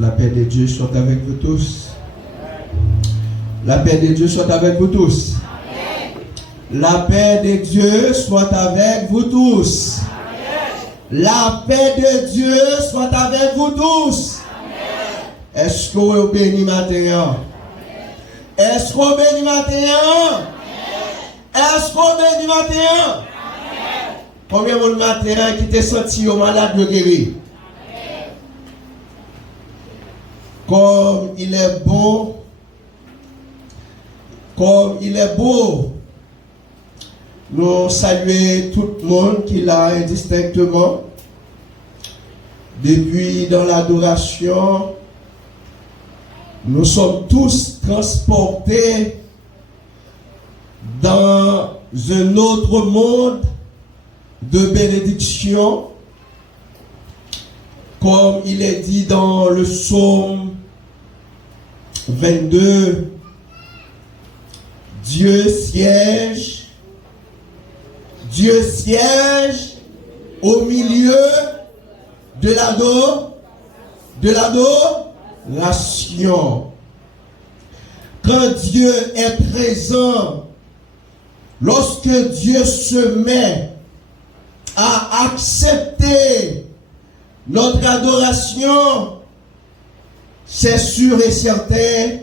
La paix de Dieu soit avec vous tous. La paix de Dieu soit avec vous tous. La paix de Dieu soit avec vous tous. La paix de Dieu soit avec vous tous. Est-ce qu'on est béni matin? Est-ce qu'on est béni matin? Est-ce qu'on est béni matin? Combien de matin qui t'est senti au malade de guérir? Comme il est bon, comme il est beau, nous saluons tout le monde qui l'a indistinctement. Depuis dans l'adoration, nous sommes tous transportés dans un autre monde de bénédiction, comme il est dit dans le psaume 22, Dieu siège au milieu de l'adoration. Quand Dieu est présent, lorsque Dieu se met à accepter notre adoration, c'est sûr et certain,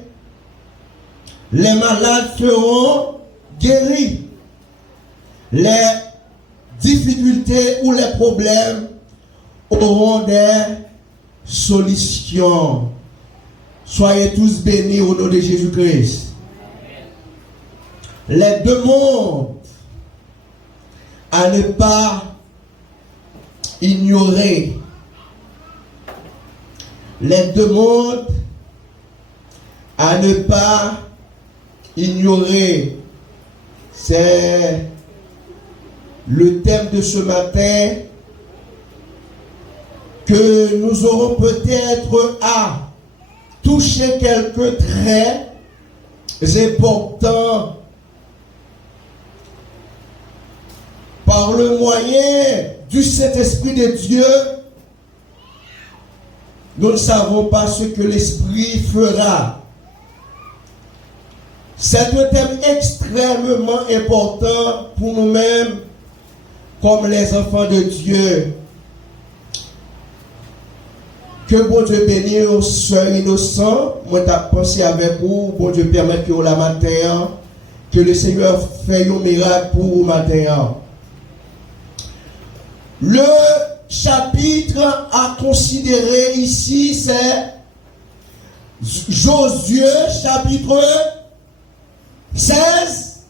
les malades seront guéris. Les difficultés ou les problèmes auront des solutions. Soyez tous bénis au nom de Jésus-Christ. Les deux mondes à ne pas ignorer. Les deux mondes à ne pas ignorer. C'est le thème de ce matin que nous aurons peut-être à toucher quelques traits importants par le moyen du Saint-Esprit de Dieu. Nous ne savons pas ce que l'Esprit fera. C'est un thème extrêmement important pour nous-mêmes, comme les enfants de Dieu. Que bon Dieu bénisse aux sœurs innocents. Moi, je pensé avec vous. Bon Dieu permette que la matin, que le Seigneur fasse un miracle pour vous matin. Le chapitre à considérer ici, c'est Josué, chapitre 16.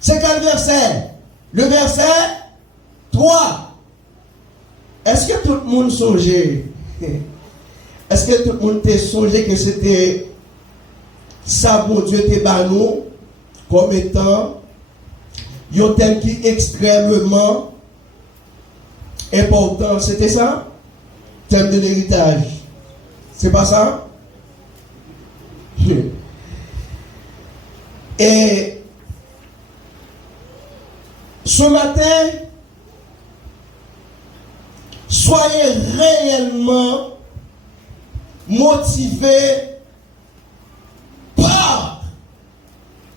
C'est quel verset? Le verset 3. Est-ce que tout le monde songeait? Est-ce que tout le monde t'a songé que c'était ça, bon Dieu, t'es banou comme étant un thème qui est extrêmement important? C'était ça? Thème de l'héritage. C'est pas ça? Et ce matin, soyez réellement motivés par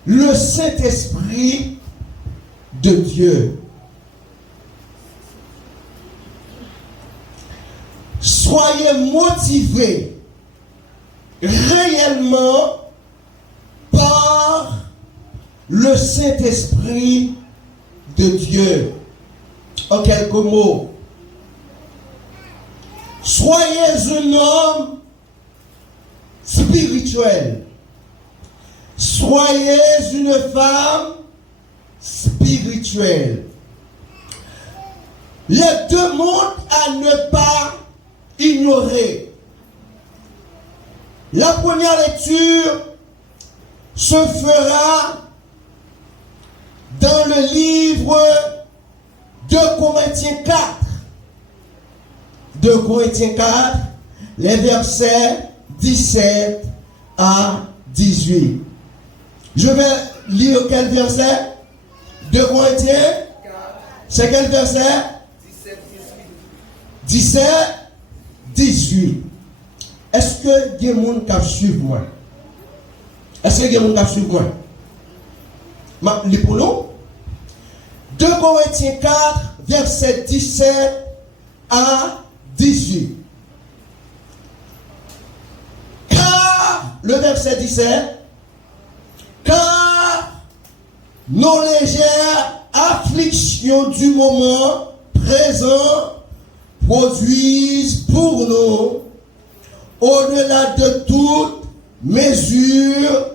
le Saint-Esprit de Dieu. Soyez motivés réellement par le Saint-Esprit de Dieu. En quelques mots, soyez un homme spirituel. Soyez une femme spirituelle. Les deux mondes à ne pas ignorer. La première lecture se fera dans le livre de Corinthiens 4. De Corinthiens 4, les versets 17 à 18. Je vais lire quel verset? De Corinthiens? C'est quel verset? 17, 18. Est-ce que il y a des gens qui suivent moi? Est-ce que il y a des gens qui suivent moi? Les pour nous. 2 Corinthiens 4, verset 17 à 18. Car, le verset 17, car nos légères afflictions du moment présent produisent pour nous, au-delà de toute mesure,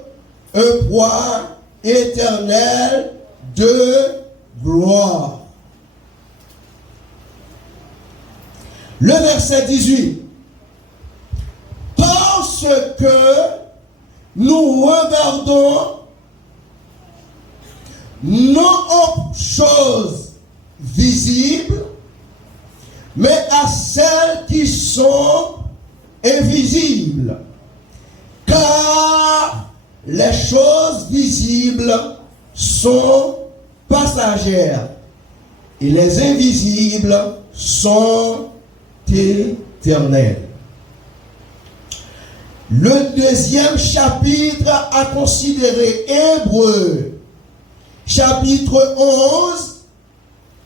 un poids éternel de gloire. Le verset 18. Parce que nous regardons non aux choses visibles, mais à celles qui sont invisibles. Car les choses visibles sont passagères et les invisibles sont éternels. Le deuxième chapitre a considéré Hébreux, chapitre 11,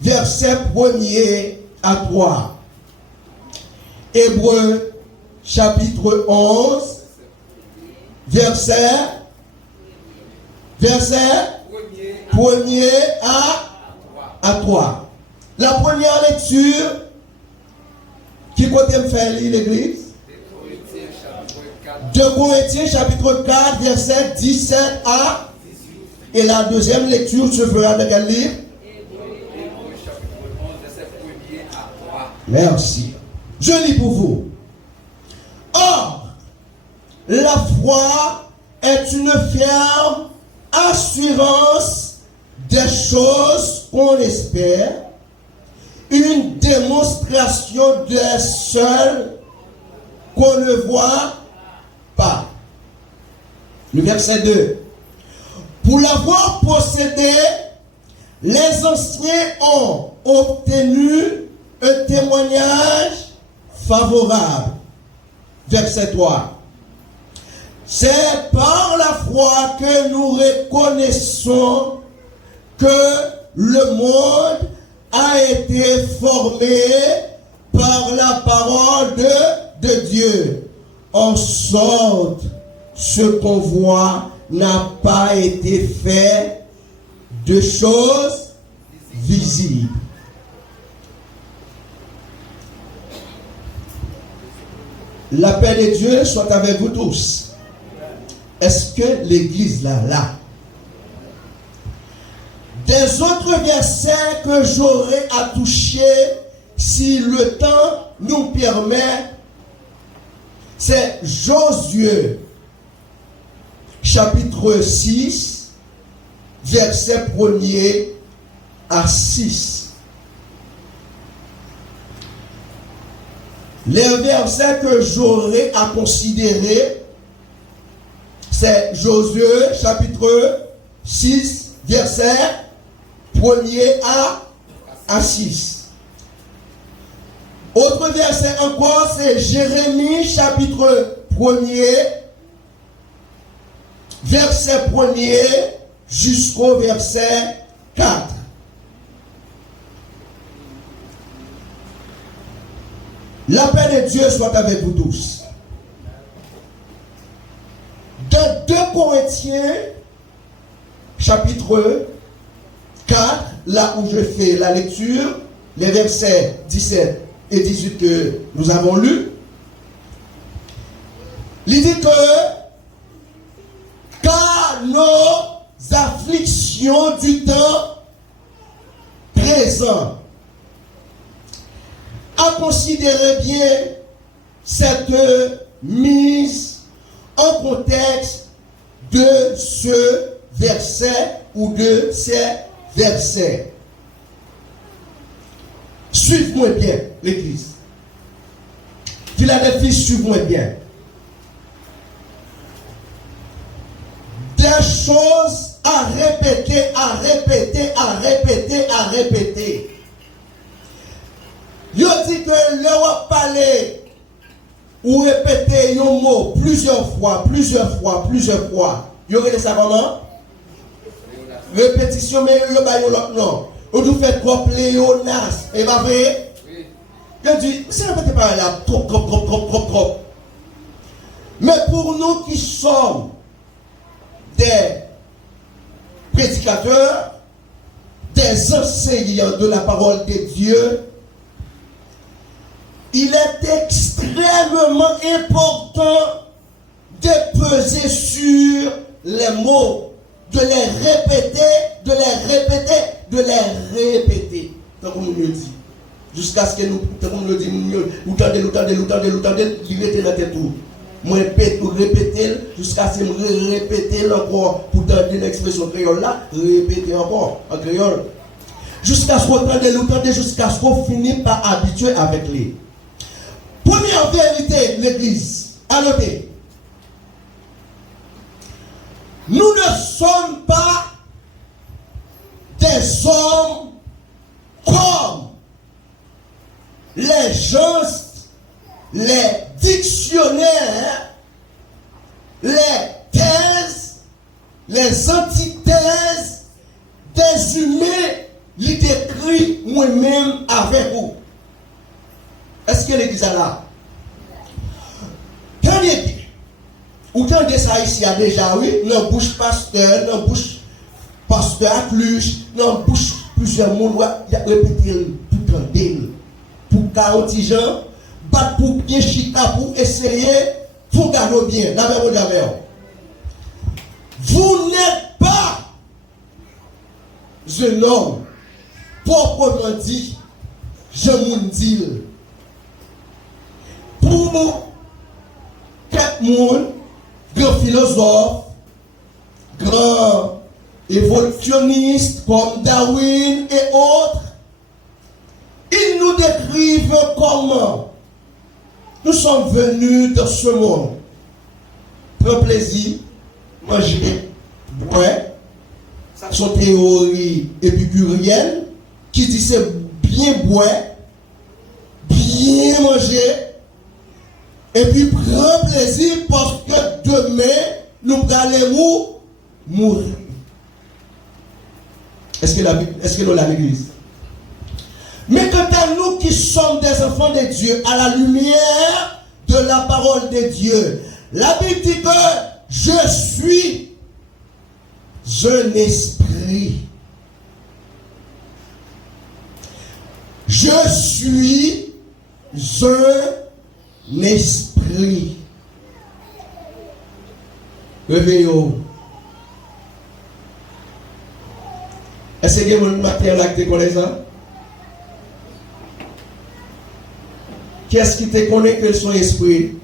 verset 1er à 3. Hébreux, chapitre 11, verset 1er à 3. La première lecture, qui côté me faire lire l'église? 2 Corinthiens chapitre 4, verset 17 à 18. Et la deuxième lecture se fera dans quel livre? Hébreux chapitre 11, verset 1er à 3. Merci. Je lis pour vous. Or, la foi est une ferme assurance des choses qu'on espère, une démonstration des seules qu'on ne voit pas. Le verset 2. Pour l'avoir possédé, les anciens ont obtenu un témoignage favorable. Verset 3. C'est par la foi que nous reconnaissons que le monde a été formé par la parole de Dieu. En sorte, ce qu'on voit n'a pas été fait de choses visibles. La paix de Dieu soit avec vous tous. Est-ce que l'église là? Des autres versets que j'aurai à toucher, si le temps nous permet, c'est Josué, chapitre 6, verset 1er à 6. Les versets que j'aurai à considérer, c'est Josué, chapitre 6, verset 1er à 6. Autre verset encore, c'est Jérémie, chapitre 1er, verset 1er jusqu'au verset 4. La paix de Dieu soit avec vous tous. Dans 2 Corinthiens, chapitre 4, là où je fais la lecture, les versets 17 et 18 que nous avons lus, il dit que car nos afflictions du temps présent, à considérer bien cette mise en contexte de ce verset ou de ces versets. Suivez-moi bien, l'église. Philadelphie, suivez-moi bien. Des choses à répéter, à répéter, à répéter, à répéter. Il dit que l'Europe parlait ou répéter un mot plusieurs fois. Vous avez ça comment? Répétition, mais vous avez l'autre nom. Vous faites comme Léonas. Et pas vrai? Je dis, c'est répété par là, trop. Mais pour nous qui sommes des prédicateurs, des enseignants de la parole de Dieu, il est extrêmement important de peser sur les mots, de les répéter, comme on le dit. Jusqu'à ce que nous, comme le dit, nous tendez, il était dans tête tout. Moi, répéter, jusqu'à ce que je répéter encore, pour tendre l'expression créole là, répéter encore en créole. Jusqu'à ce qu'on tende, jusqu'à ce qu'on finisse par habituer avec lui. Première vérité, l'Église, à noter. Nous ne sommes pas des hommes comme les gens, les dictionnaires, les thèses, les antithèses des humains, les décrit moi-même avec vous. Est-ce que l'Église est là? Ou quand ça ici a déjà, oui, dans la bouche pasteur, dans la bouche pasteur à Cluj, dans la bouche plusieurs mots, il y a répété tout en déni. Pour 40 gens, battre pour bien chita pour essayer, pour garder bien. Vous n'êtes pas un homme, proprement dit, je vous dis. Pour quelqu'un, grand philosophe, grand évolutionniste comme Darwin et autres, ils nous décrivent comment nous sommes venus dans ce monde. Prendre plaisir, manger, boire. Son théorie épicurienne qui dit c'est bien boire, bien manger, et puis prendre plaisir parce que demain nous allons mourir. Est-ce que nous l'avons l'église? Mais quant à nous qui sommes des enfants de Dieu, à la lumière de la parole de Dieu, la Bible dit que je suis un esprit. Je suis un esprit. Réveillons. Est-ce que vous avez une matière là qui te connaît ça? Qu'est-ce qui te connaît que son esprit?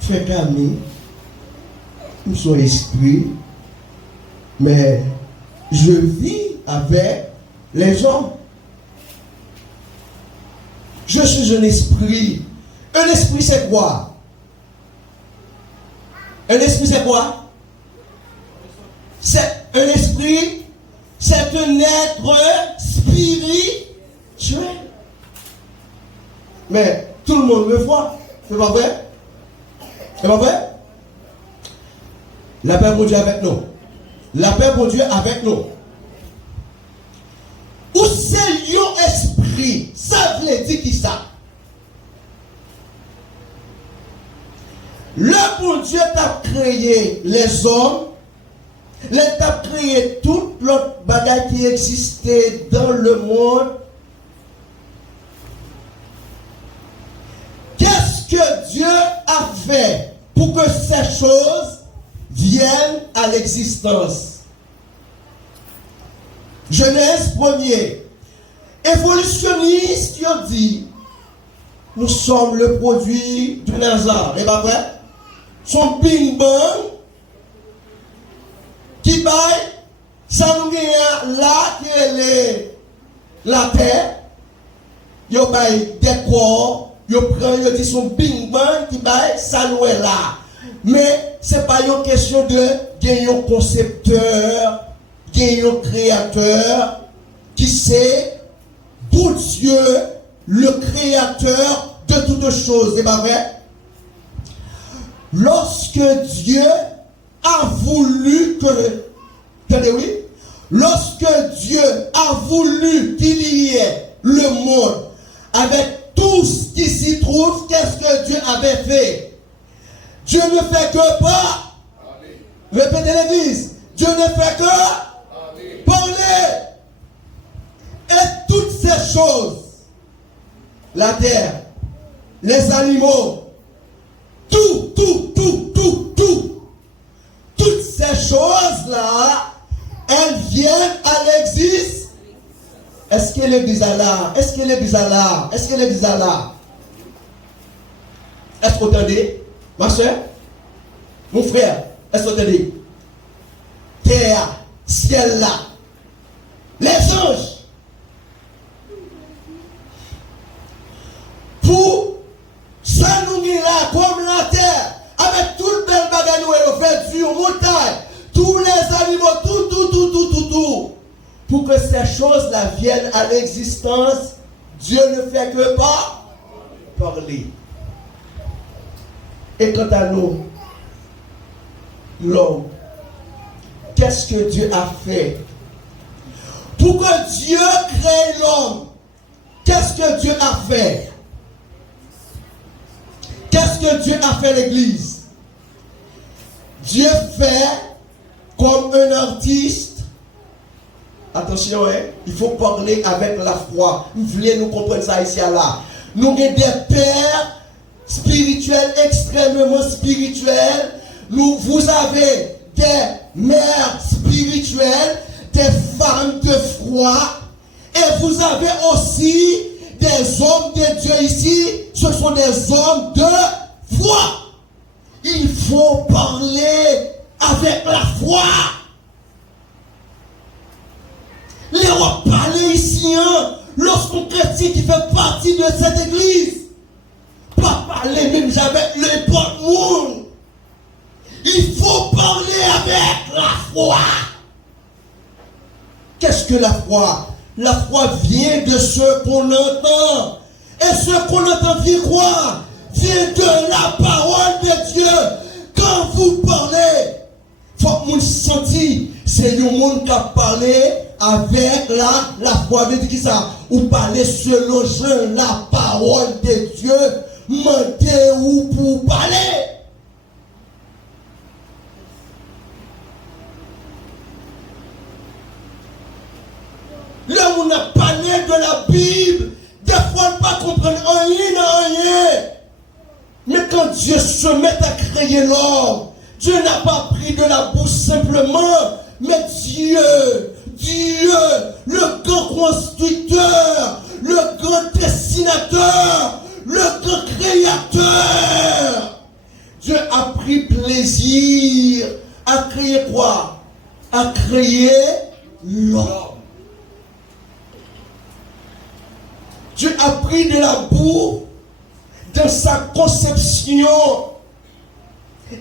Frère Camille, son esprit, mais je vis avec les hommes. Je suis un esprit. Un esprit c'est quoi? Un esprit c'est quoi? C'est un esprit, c'est un être spirituel. Mais tout le monde me voit. C'est pas vrai? C'est pas vrai? La paix pour Dieu avec nous. La paix pour Dieu avec nous. Où c'est un esprit? Ça veut dire qui ça? Le bon Dieu t'a créé les hommes. Il t'a créé toute l'autre bagaille qui existait dans le monde. Qu'est-ce que Dieu a fait pour que ces choses viennent à l'existence? Genèse 1er. Évolutionniste, il dit, nous sommes le produit du hasard. Et pas vrai? Son bing bang qui baille, ça nous vient là qui est la terre. Il baille des corps. Yo prend, yo dit son bing bang qui baille, ça nous est là. Mais c'est pas une question de gagner un concepteur, gagner un créateur, qui c'est pour Dieu, le créateur de de toutes choses, c'est pas vrai? Lorsque Dieu a voulu que, attendez, oui, lorsque Dieu a voulu qu'il y ait le monde avec tout ce qui s'y trouve, qu'est-ce que Dieu avait fait? Dieu ne fait que pas. Répétez l'église. Dieu ne fait que parler. Et toutes ces choses, la terre, les animaux, toutes ces choses-là, elles viennent à l'existence. Est-ce que l'église est là? Est-ce que l'église est là? Est-ce que l'église est là? Est-ce que vous entendez? Ma soeur? Mon frère? Est-ce que vous entendez? Terre, ciel là. Les anges. Pour ça nous là comme la terre, avec tout le bel bagage nous fait sur montagne, tous les animaux, tout. Pour que ces choses-là viennent à l'existence, Dieu ne fait que pas parler. Et quant à nous, l'homme, qu'est-ce que Dieu a fait? Pour que Dieu crée l'homme, qu'est-ce que Dieu a fait? Qu'est-ce que Dieu a fait l'église? Dieu fait comme un artiste. Attention, hein, il faut parler avec la foi. Vous voulez nous comprendre ça ici à là. Nous avons des pères spirituels, extrêmement spirituels. Vous avez des mères spirituelles, des femmes de foi. Et vous avez aussi des hommes de Dieu ici. Ce sont des hommes de foi. Il faut parler avec la foi. Les parler ici, hein, lorsqu'on chrétien qui fait partie de cette église, pas parler même jamais le bon monde. Il faut parler avec la foi. Qu'est-ce que la foi? La foi vient de ce qu'on entend. Et ce qu'on entend vient quoi? Vient de la parole de Dieu. Quand vous parlez, il faut que vous sentiez, c'est le monde qui a parlé avec la foi. Vous dites qui ça? Ou parler selon Jean, la parole de Dieu. Mentez ou pour parler. Là où on a parlé de la Bible, des fois on ne pas comprendre rien. Mais quand Dieu se met à créer l'homme, Dieu n'a pas pris de la bouche simplement, mais Dieu, le grand constructeur, le grand dessinateur, le grand créateur, Dieu a pris plaisir à créer quoi? À créer l'homme. Dieu a pris de la boue dans sa conception.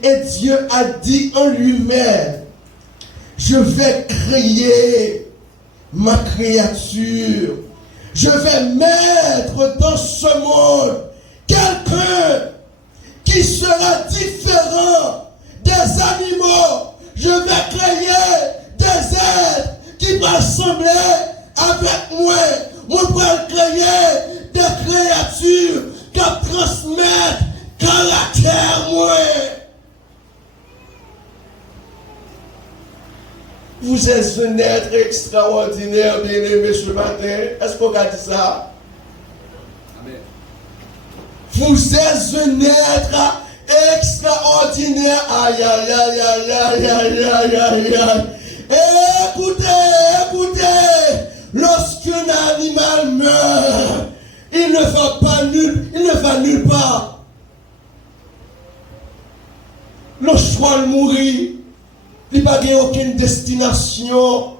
Et Dieu a dit en lui-même, je vais créer ma créature. Je vais mettre dans ce monde quelqu'un qui sera différent des animaux. Je vais créer des êtres qui vont ressembler avec moi. Moi, je vais créer des créatures qui transmettent caractère, moi. Vous êtes un être extraordinaire, bien-aimé ce matin. Est-ce qu'on a dit ça? Amen. Vous êtes un être extraordinaire. Aïe, aïe, aïe, aïe, aïe, aïe, aïe, aïe, aïe. Écoutez. Lorsqu'un animal meurt, il ne va nulle part. Le choix de mourir, il n'a pas aucune destination.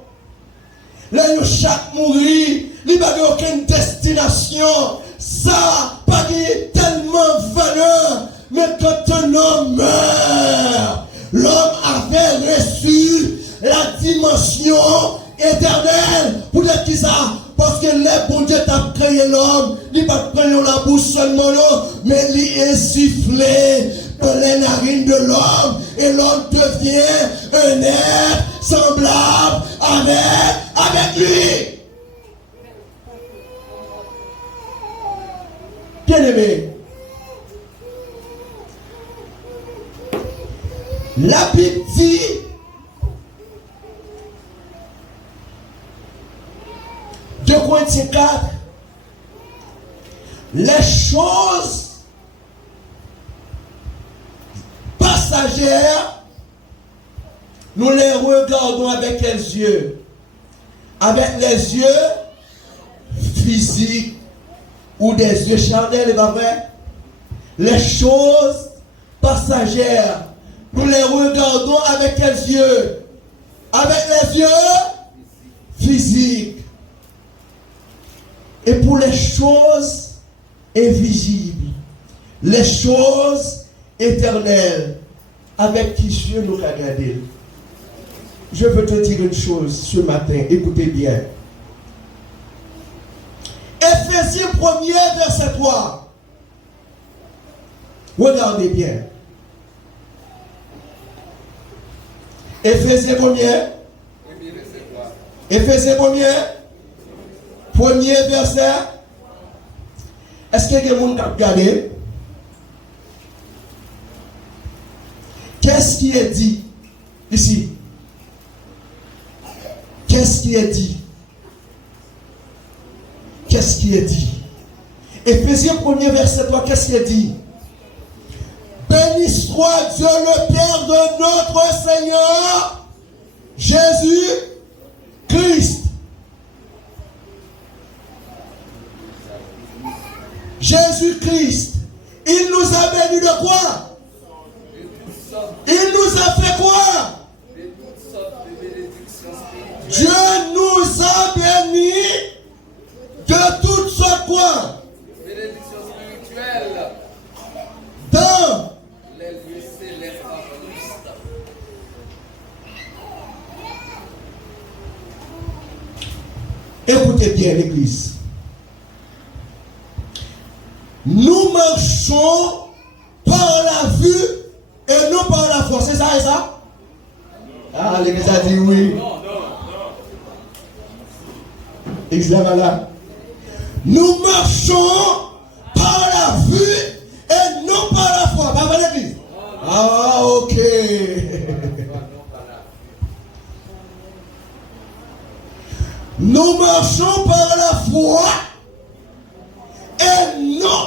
Là, chaque mourir, il n'a pas aucune destination. Ça n'a pas tellement valeur. Mais quand un homme meurt, l'homme avait reçu la dimension éternelle. Pour dire qui ça? Parce que les bons Dieu t'a créé l'homme, il n'a pas créé la bouche seulement, non, mais il est sifflé dans les narines de l'homme, et l'homme devient un être semblable avec lui. Bien-aimé, la Bible dit de Corinthiens 4, les choses passagères, nous les regardons avec les yeux physiques ou des yeux charnels, et pas vrai? Les choses passagères, nous les regardons avec les yeux physiques. Et pour les choses invisibles, les choses éternelles, avec qui Dieu nous a regardé. Je veux te dire une chose ce matin, écoutez bien. Éphésiens 1er, verset 3. Regardez bien. Éphésiens 1er. Éphésiens 1er. Premier verset. Est-ce que quelqu'un a regardé? Qu'est-ce qui est dit ici? Qu'est-ce qui est dit? Qu'est-ce qui est dit? Éphésiens 1er verset 3, qu'est-ce qui est dit? Béni soit Dieu le Père de notre Seigneur Jésus-Christ. Jésus-Christ, il nous a bénis de quoi? Il nous a fait quoi? Dieu nous a bénis de toutes sortes quoi? Bénédiction spirituelle. Dans Les lieux célestes en Christ. Écoutez bien l'église. Nous marchons par la vue et non par la foi. C'est ça et ça? Ah, l'église a dit oui. Là. Nous marchons par la vue et non par la foi. Pas par l'église. Ah, ok. Nous marchons par la foi et non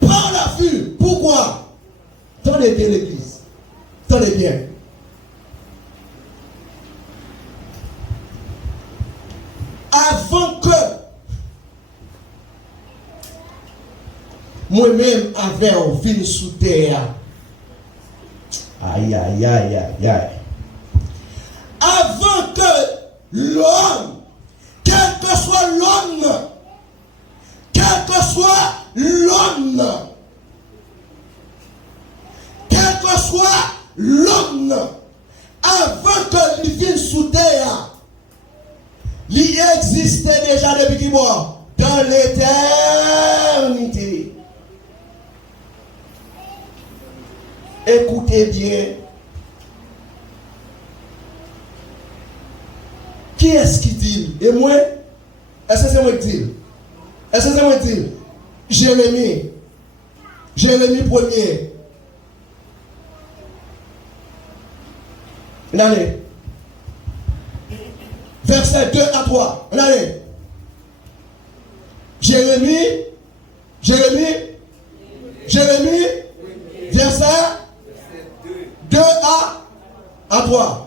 par la vue. Pourquoi? Tenez bien l'église. Tenez bien. Avant que moi-même avait envie sous terre. Aïe, aïe, aïe, aïe, aïe. Avant que l'homme, quel que soit l'homme, avant qu'il vienne sous terre, il existait déjà depuis qu'il est mort dans l'éternité. Écoutez bien. Qui est-ce qui dit? Et moi? Est-ce que c'est moi qui dis? Est-ce que c'est moi qui dis? Jérémie 1er. L'année. Verset 2 à 3. L'année. Jérémie. Verset 2 à 3.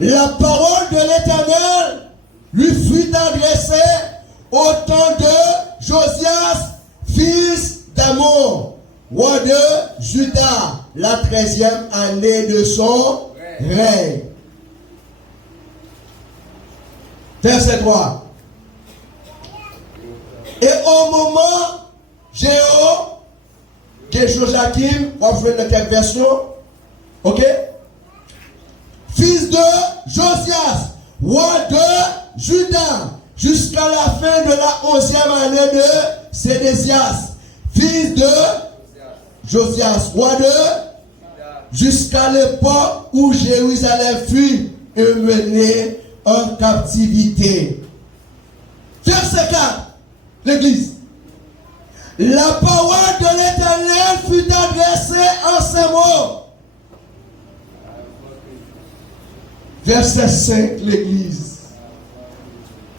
La parole de l'Éternel lui fut adressée au temps de Josias, fils d'Amon, roi de Juda, la 13e année de son règne. Verset 3. Et au moment, Joachim, on va faire notre version, ok? Fils de Josias, roi de Juda, jusqu'à la fin de la 11e année de Sédécias, fils de Josias, roi de, jusqu'à l'époque où Jérusalem fut emmenée en captivité. Verset 4, l'Église. La parole de l'Éternel fut adressée en ces mots. Verset 5, l'Église.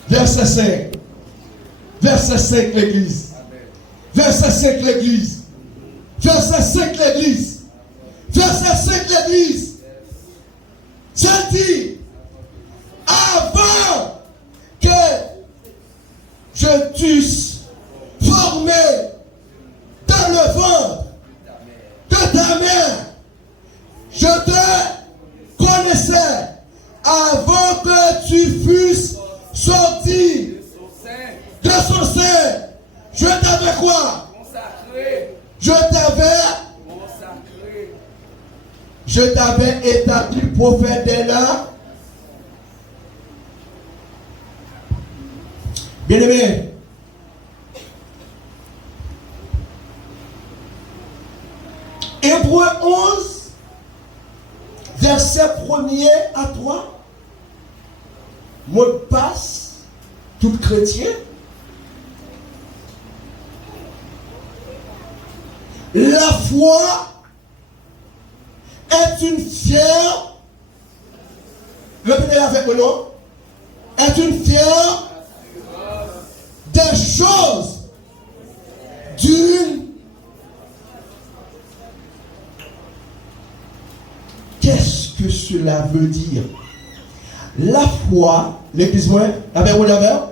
Verset 5. Verset 5, l'Église. Verset 5, l'Église. Verset 5, l'Église. Verset 5, l'Église. Ça dit, avant que je t'eusse formé dans le ventre de ta mère, je te connaissais avant que tu fusses sorti de son sein. Je t'avais quoi? Consacré. Je t'avais établi prophète dès là. Bien-aimé, Hébreux 11, verset 1er à 3, mot de passe, tout chrétien. La foi est une fière, répétez avec moi, non? Est une fière des choses d'une. Qu'est-ce que cela veut dire? La foi, l'église, avec vous d'abord.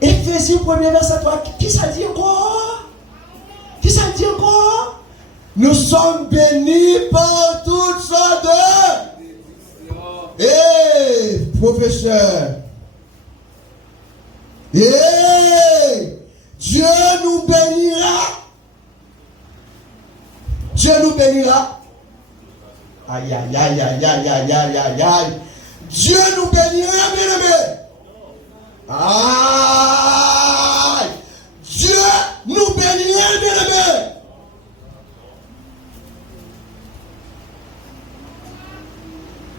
Éphésiens 1er verset 3, qui ça dit encore? Qui ça dit encore? Nous sommes bénis par toutes sortes de. Professeur. Dieu nous bénira. Dieu nous bénira. Aïe, aïe, aïe, aïe, aïe, aïe, aïe, aïe, aïe. Dieu nous bénira, bien-aimés. Aïe. Dieu nous bénira, bien-aimés.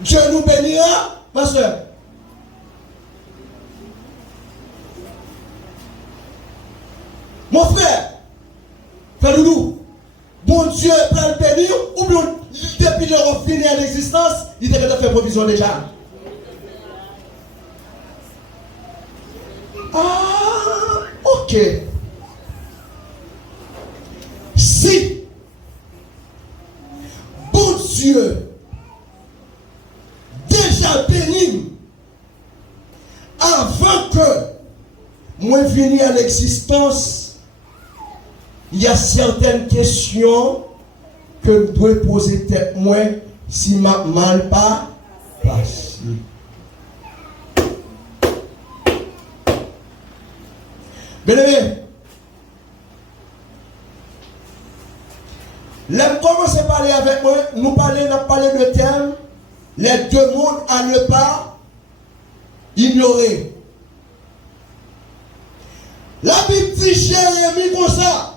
Dieu nous bénira, ma soeur. Mon frère, frère-doudou, bon Dieu peut le bénir, ou bien depuis leur fini à l'existence, il devait faire provision déjà. Ah, ok. Si bon Dieu déjà béni avant que moi venu à l'existence, il y a certaines questions que je dois poser tête moi si ma mal pas passé. Bien-aimé, l'aime commencer à parler avec moi, nous parler de thème, les deux mondes à ne pas ignorer. La Bible dit Jérémie comme ça.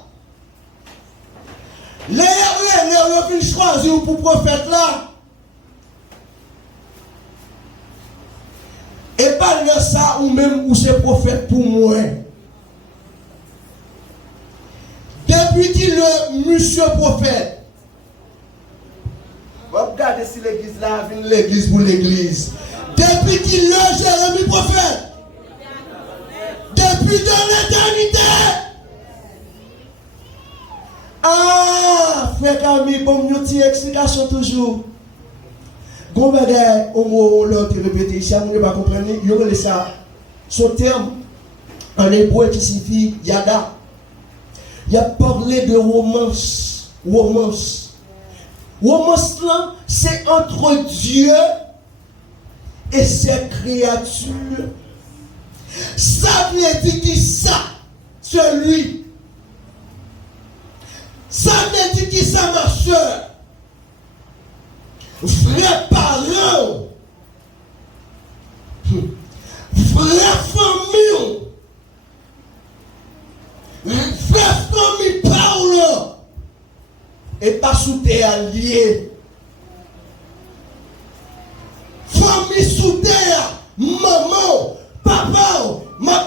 Les refus choisir pour prophète là. Et pas de ça ou même où c'est prophète pour moi. Depuis qu'il est monsieur prophète. Regardez si l'église là vient l'église pour l'église. Depuis qu'il est Jérémie prophète. Depuis dans l'éternité. Ah, frère Camille, bon, nous avons une explication toujours. Quand on l'a répété ici, on ne va pas comprendre, il y aurait ça. Son terme en hébreu qui signifie yada. Il a parlé de romance. Romance là, c'est entre Dieu et ses créatures. Ça veut dire qui ça? Celui. Ça veut dire qui ça, ma soeur? Vrai parent. vraie famille. Vraie famille parle. Et pas sous terre lié. Famille sous terre, maman, papa, ma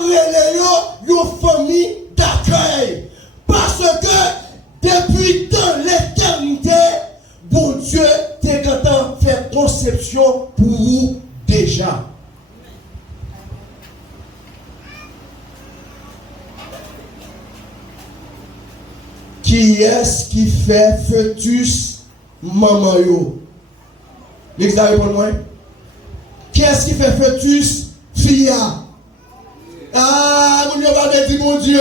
yo famille d'accueil. Parce que depuis dans l'éternité, bon Dieu t'es content faire conception pour vous déjà. Qui est-ce qui fait fœtus maman yo? L'examen pour moi. Qui est-ce qui fait fœtus fia? Ah, mon Dieu va dire mon Dieu.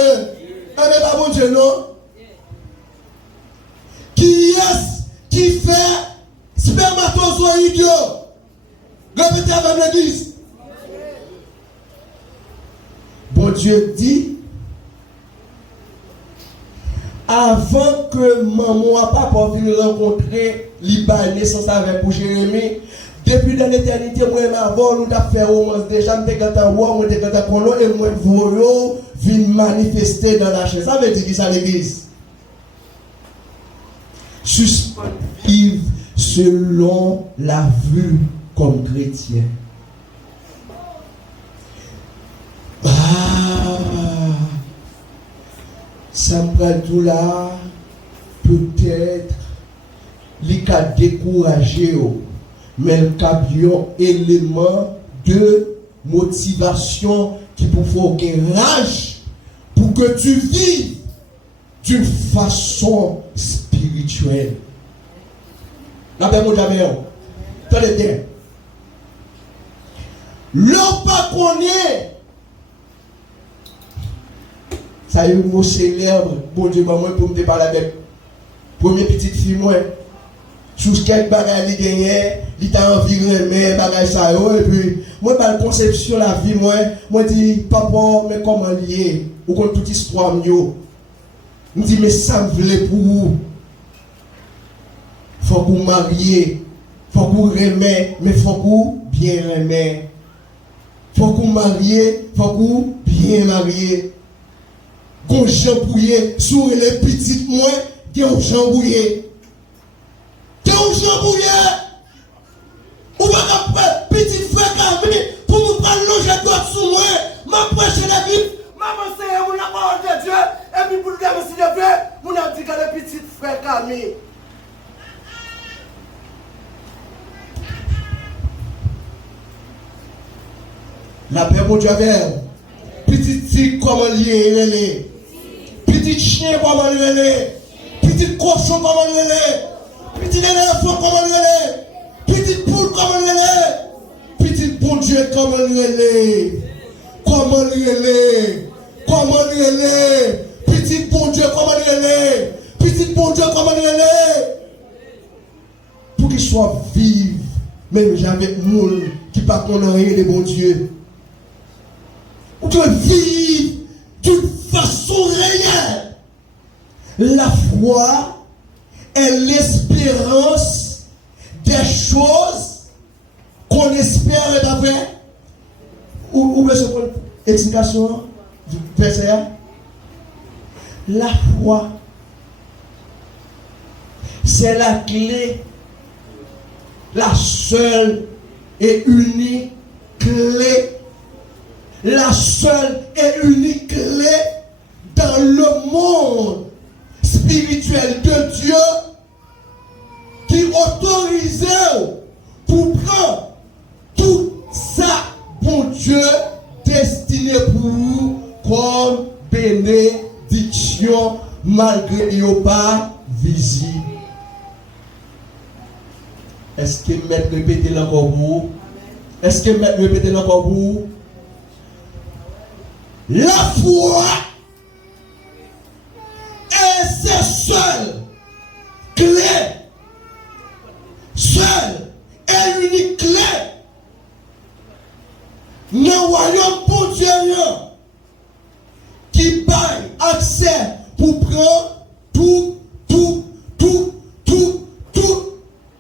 Ah, mais pas mon Dieu, non? Qui est-ce qui fait spermatozoïde? Répétez avec l'église. Bon Dieu dit, avant que maman et papa viennent rencontrer Libanais sans savoir pour Jérémie, depuis dans l'éternité, moi et avant, nous avons fait au moins déjà, nous avons roi, nous avons colon et moi voyons viennent manifester dans la chair. Ça veut dire qui ça l'église? Suspendre vivre selon la vue comme chrétien. Ça me prend tout là, peut-être, il a découragé, mais il y a un élément de motivation qui peut faire rage pour que tu vives d'une façon spirituelle. La paix, mon jamais, attendez bien. L'homme pas connaît. Ça y est, mot célèbre, bon Dieu, moi, pour me parler avec première petite fille, moi, sous quelques bagages il gagnait, il t'a envie de remettre, bagages ça, et puis, moi, par la conception de la vie, moi, dis, papa, mais comment lier, ou comme toute histoire, mieux. Je dis, mais ça me voulait pour vous. Faut que vous mariez, faut que vous remettez, mais faut que vous bien remettez. Faut que vous mariez, faut que vous bien mariez. Qu'on jambouille sur les petites moins, qu'on jambouille. Qu'on jambouille. Ou pas petit frère Camille, pour nous pas loger d'autres sous moi, m'a prêché la Bible, m'a enseigné la parole de Dieu, et puis pour le dire si je veux, mon a dit que le petit frère Camille. La paix pour Dieu vers. Petit tigre, comment lier. Petit chien, comment lier. Petit cochon, comment lier. Petit éléphant, comment lier. Petit poule, comment lier. Petit bon Dieu, comment lier. Comment lier. Comment lier. Petit bon Dieu, comment lier. Petit bon Dieu, comment lier. Pour qu'il soit vif, même j'avais monde qui ne pas connaître les bons dieux. Pour que vivre d'une façon réelle. La foi est l'espérance des choses qu'on espère et d'après. Où est-ce qu'on explication du verset? La foi, c'est la clé, la seule et unique clé. La seule et unique clé dans le monde spirituel de Dieu qui autorise pour prendre tout ça, bon Dieu, destiné pour vous comme bénédiction malgré qu'il n'y a pas visible. Est-ce que maître répétez encore vous? Est-ce que maître répétez encore vous? La foi est sa seule clé, seule et unique clé dans le royaume pour Dieu qui baille accès pour prendre toute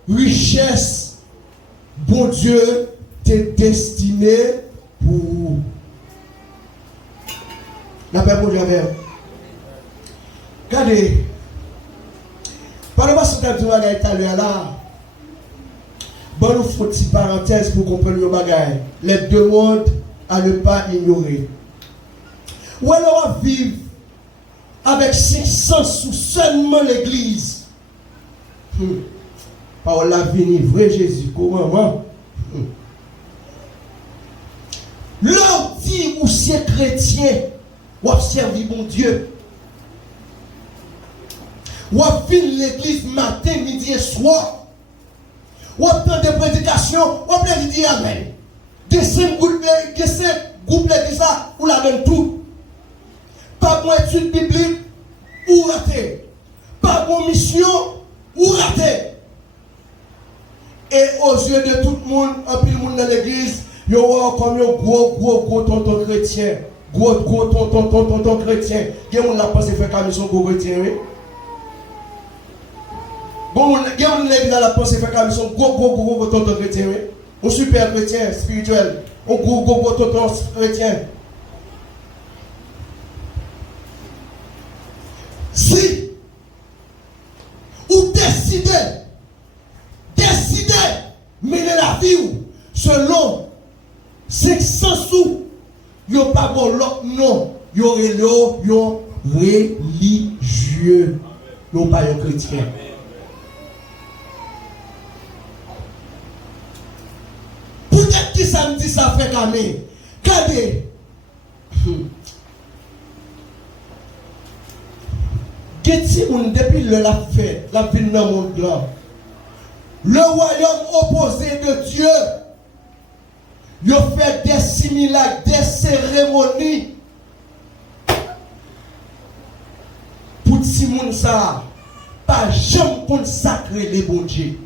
richesse. Bon Dieu t'est destiné pour La paix pour Dieu. Regardez. Pendant que ce temps de l'Italie là, bon, nous faut une petite parenthèse pour comprendre le bagage. Les deux mondes à ne pas ignorer. Où elle va vivre avec 500 sous seulement l'église. Par la vie, vrai Jésus, comment? L'homme dit ou c'est chrétien, ou observe bon Dieu. Ou fin l'église matin, midi et soir. Ou temps de prédication, ou bien dit amen. Descend groupe l'église là, ou la donne tout. Pas bon étude biblique, ou raté. Pas bon mission, ou raté. Et aux yeux de tout le monde, un peu le monde dans l'église, il y aura comme un gros tonton chrétien. Gros tonton chrétien. Qui est-ce la pensé faire comme son gros chrétien, oui? Bon, qui est-ce la pensé faire comme son gros tonton chrétien, oui? Un super chrétien spirituel. Un gros tonton chrétien. Si vous décidez mener la vie selon 500 sous, il n'y a pas bon l'autre non, il y aurait le religieux, non pas un chrétien. Peut-être que ça me dit ça fait quand même. Regardez. Depuis la fête, la vie dans le monde là, le royaume opposé de Dieu, il fait des similacres, des cérémonies. Pour si moun ça, pas jamais consacrer les bons dieux.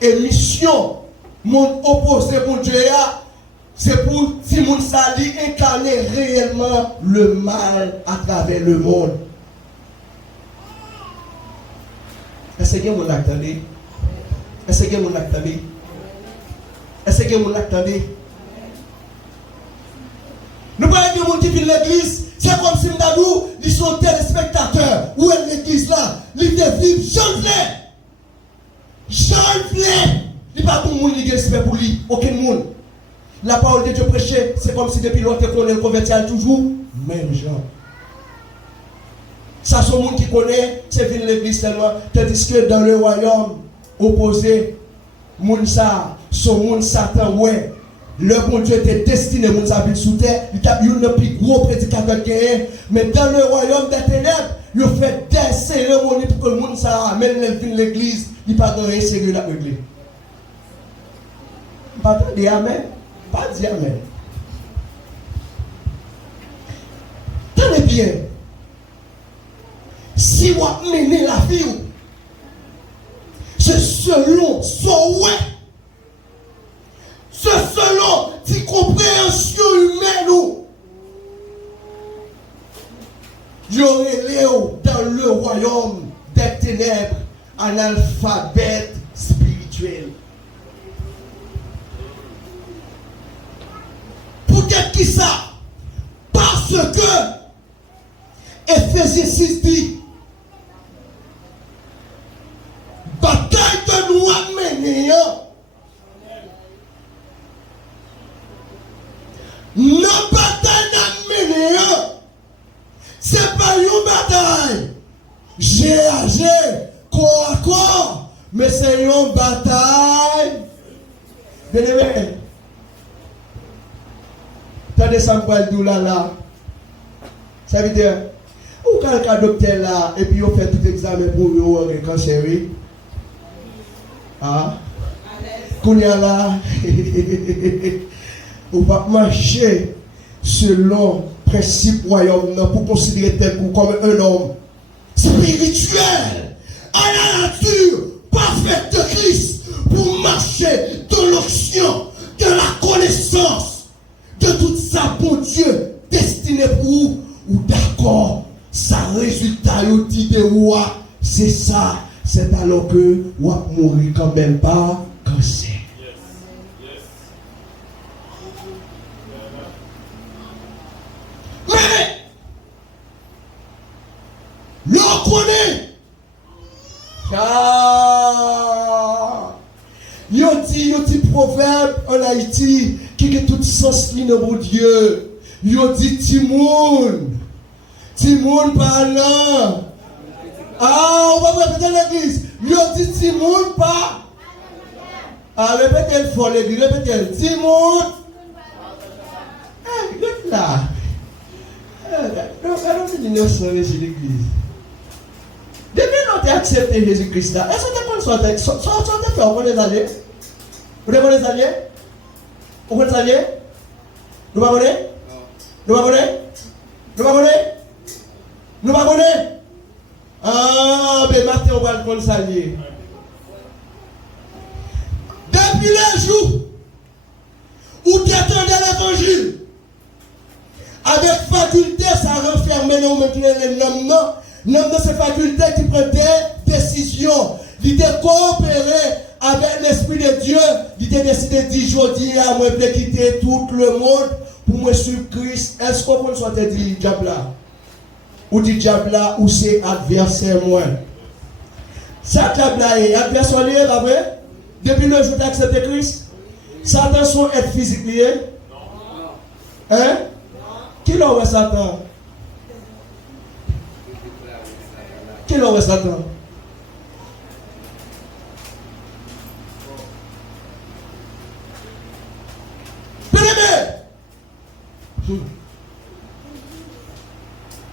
Et mission, mon opposé pour Dieu, c'est pour si moun ça dit incarner réellement le mal à travers le monde. Est-ce que vous l'attendez? Est-ce que vous l'attendez? Est-ce que vous l'attendez? Nous parlons de monde qui vit l'église, c'est comme si nous ils sont téléspectateurs. Où est l'église là? Ils vivent janvier. Il n'y a pas de monde qui respect pour lui. Aucun monde. La parole de Dieu prêchée, c'est comme si depuis longtemps qu'on est converti à toujours. Même gens. Ça, c'est le monde qui connaît, c'est venir l'église seulement. Tandis que dans le royaume opposé, moun ça, son monde Satan, ouais. Le bon Dieu était destiné, moun ça vit sous terre. Il y a eu un plus gros prédicateur qui est. Mais dans le royaume des ténèbres, il fait des cérémonies pour que le monde ça amène l'église. Il n'y a pas de rien sérieux dans l'église. Pas de amen. Pas de amen. Tenez bien. Si vous menez la vie, c'est selon son ouais. C'est selon la compréhension humaine. Il y aurait dans le royaume des ténèbres un alphabet spirituel. Pour qui ça? Parce que Ephésiens 6 dit bataille que nous menons, nos batailles menons, c'est pas une bataille G à G, corps à corps, mais c'est une bataille. Bien aimé, t'as des samples là. Ça veut dire, ou quelqu'un docteur là, et puis on fait tout examen pour le cancer. Ah, qu'on y a là, on va marcher selon le principe royaume pour considérer tel comme un homme spirituel, à la nature parfaite de Christ, pour marcher dans l'onction, de la connaissance de tout ça pour Dieu, destiné pour vous, ou d'accord, ça résultat, il dit de roi, c'est ça. C'est alors que vous allez mourir quand même pas cancer. L'on connaît. Ah. Il y a dit proverbe en Haïti qui a tout sens dans mon Dieu. Il y a dit Timoun parlant. Ah, on va répéter l'église. Il y a dit Timoun pas. Ah, répétez le fort l'église, répétez le Timoun. Ah, il là. Non, c'est l'innocent de l'église. Depuis que nous avons accepté Jésus-Christ là, est-ce que tu as fait on les alliés? Vous avez les alliés? Vous les alliés? Nous ne connaissons? Nous ne connaissons? Nous ne connaissons? Nous ne connaissons? Ah, mais maintenant on va le prendre s'allier. Depuis le jour où tu attendais l'évangile, avec faculté, ça renferme nous maintenant les noms. Non, de ces facultés qui prennent des décisions, il était coopéré avec l'Esprit de Dieu, il était décidé de dire aujourd'hui à moi de quitter tout le monde pour me suivre Christ. Est-ce qu'on peut soit dit diable là? Ou dit diable là, ou c'est adversaire moi? Ça diable là est adversaire lié, pas vrai? Depuis le jour d'accepter Christ, Satan son être physique lié? Hein? Qui l'aurait Satan? Qui l'aurait Satan?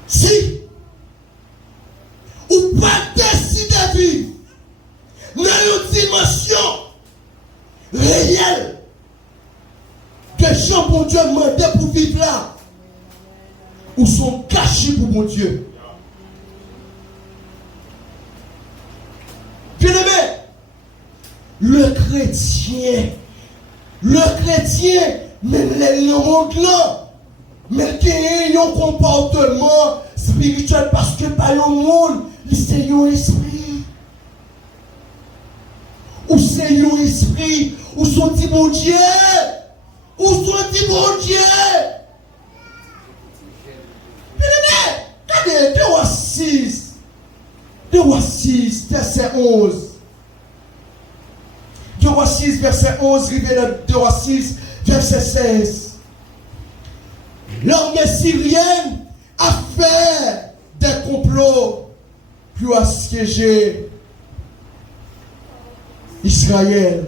Si ou pas décider de vivre dans une dimension réelle que Jean pour Dieu demandait pour vivre là, ou sont cachés pour mon Dieu. Bien-aimé, le chrétien, même le monde là, mais qui a un comportement spirituel parce que par le monde, c'est un esprit. Ou c'est un esprit, ou son petit bon Dieu, ou son petit bon Dieu. Regardez, 2 Rois 6, verset 11. 2 Rois 6, verset 11, rivé dans 2 Rois 6, verset 16. L'armée syrienne a fait des complots pour assiéger Israël.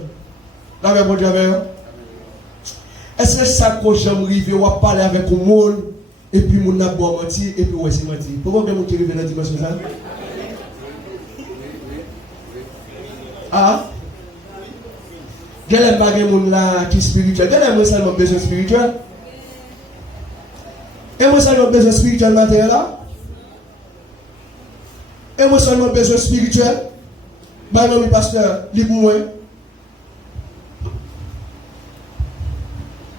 Là, mais bon Dieu, est-ce que ça que j'aime arriver ou à parler avec le monde et puis mon n'a pas menti et puis ouais c'est menti? Pourquoi vous arrivez dans la dimension ça? Ah? Quel est le monde là qui est spirituel? Quel est le seulement besoin spirituel? Et moi seulement besoin spirituel matin là? Et moi seulement besoin spirituel? Bah non, pasteur, libre moi.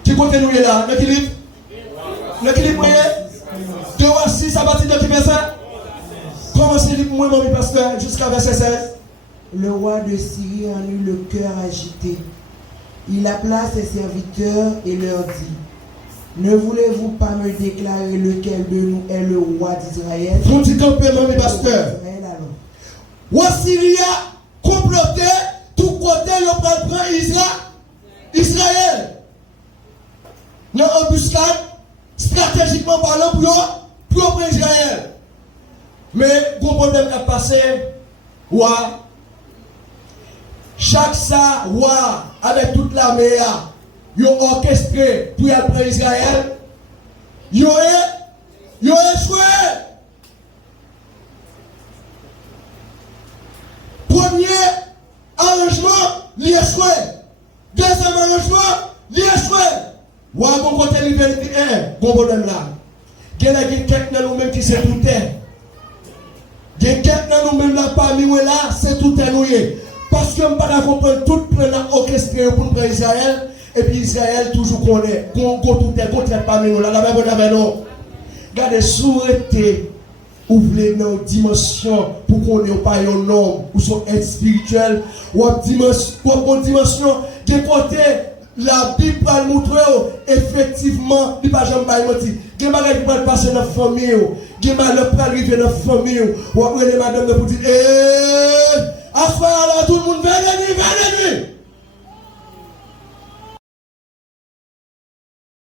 Qui côté nous est là? L'équilibre? L'équilibre moyen? 2 Rois 6 à partir de qui verset? Comment c'est libre moi, mon pasteur, jusqu'à verset 16? Le roi de Syrie en eut le cœur agité. Il appela ses serviteurs et leur dit: ne voulez-vous pas me déclarer lequel de nous est le roi d'Israël? Vous dites qu'on peut, mon pasteur. Roi Syrie a comploté, tout côté, il prend Israël. Dans l'embuscade, stratégiquement parlant, pour prendre Israël. Mais, le problème qui a passé, roi. Chaque ça, roi, avec toute l'armée, ils ont orchestré pour prendre Israël. Ils ont échoué. Premier arrangement, il a échoué. Deuxième arrangement, il a échoué. Ou à mon côté, il y a un problème là. Il y a quelqu'un dans nous-mêmes qui s'est douté. Il y a quelqu'un dans nous-mêmes là, parmi nous là, c'est tout énouillé. Parce que je ne peux pas comprendre tout le plan orchestré pour prendre Israël. Et puis Israël toujours connaît. Tout est contre parmi nous là. Regardez, souhaitez. Ouvrez nos dimensions pour qu'on n'ait pas un homme ou son être spirituel ou une dimension de côté la Bible va nous montrer effectivement, il ne va jamais mentir. Il y a des choses qui vont passer dans la famille. Il y a des choses qui vont arriver dans la famille. Ou après les madames de vous dire, à ce moment-là,